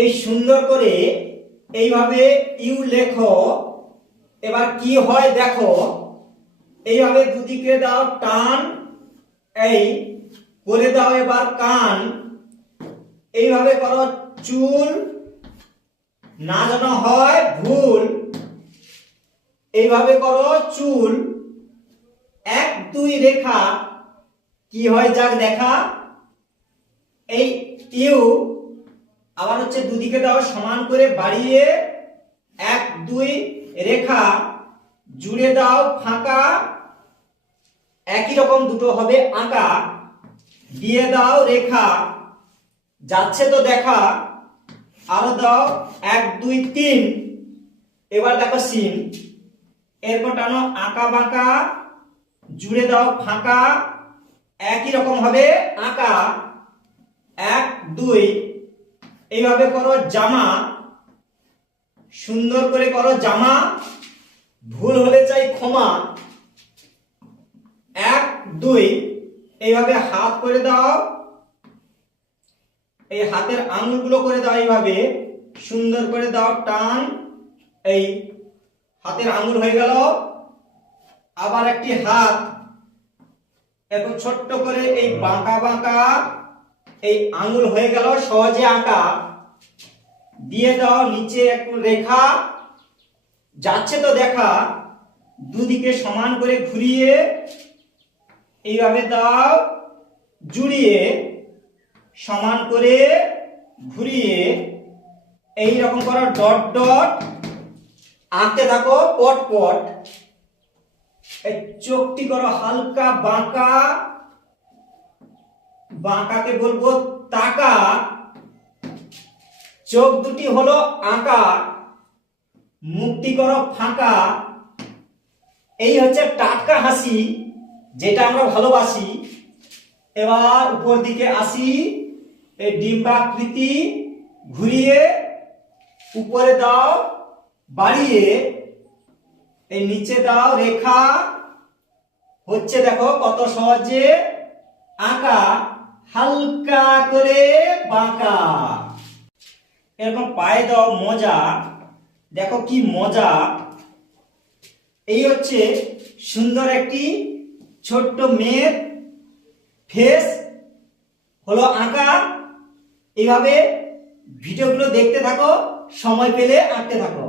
এই সুন্দর করে এইভাবে ইউ লেখো। এবার কি হয় দেখো, এইভাবে দুদিকে দাও টান, এই করে দাও এবার কান, এইভাবে করো চুল, না যেন হয় ভুল, এইভাবে করো চুল, এক দুই রেখা কি হয় যাক দেখা। এই ইউ আবার হচ্ছে দুদিকে দাও সমান করে বাড়িয়ে, এক দুই রেখা জুড়ে দাও ফাঁকা, একই রকম দুটো হবে আঁকা, দিয়ে দাও রেখা, যাচ্ছে তো দেখা, আরো দাও এক দুই তিন, এবার দেখো সিন, এরপর টানো আঁকা বাঁকা, জুড়ে দাও ফাঁকা, একই রকম হবে আঁকা, এক দুই, এইভাবে করো জামা, সুন্দর করে করো জামা, ভুল হলে চাই ক্ষমা, এক দুই, এইভাবে হাত করে দাও, এই হাতের আঙুলগুলো করে দাও এইভাবে সুন্দর করে দাও টান, এই হাতের আঙুল হয়ে গেল। আবার একটি হাত, এরকম ছোট্ট করে এই বাঁকা বাঁকা এই আঙুল হয়ে গেল সহজে আঁকা, দিয়ে দাও নিচে একটু রেখা, যাচ্ছে তো দেখা, দুদিকে সমান করে ঘুরিয়ে এইভাবে দাও জুড়িয়ে, সমান করে ঘুরিয়ে এই রকম করো ডট ডট, আঁকতে থাকো পট পট, এই চোখটি করো হালকা বাঁকা, বাঁকাকে বলবো তাকা, চোখ দুটি হলো আঁকা, মুখটি করো ফাঁকা। এই হচ্ছে টাটকা হাসি, যেটা আমরা ভালোবাসি। এবার উপর দিকে আসি, এই ডিম্বাকৃতি ঘুরিয়ে উপরে দাও বাড়িয়ে, এই নিচে দাও রেখা, হচ্ছে দেখো কত সহজে আঁকা, হালকা করে বাঁকা। এরকম পায়ে দাও মোজা, দেখো কি মজা। এই হচ্ছে সুন্দর একটি ছোট্ট মেয়ের ফেস হলো আঁকা। এইভাবে ভিডিওগুলো দেখতে থাকো, সময় পেলে আঁকতে থাকো।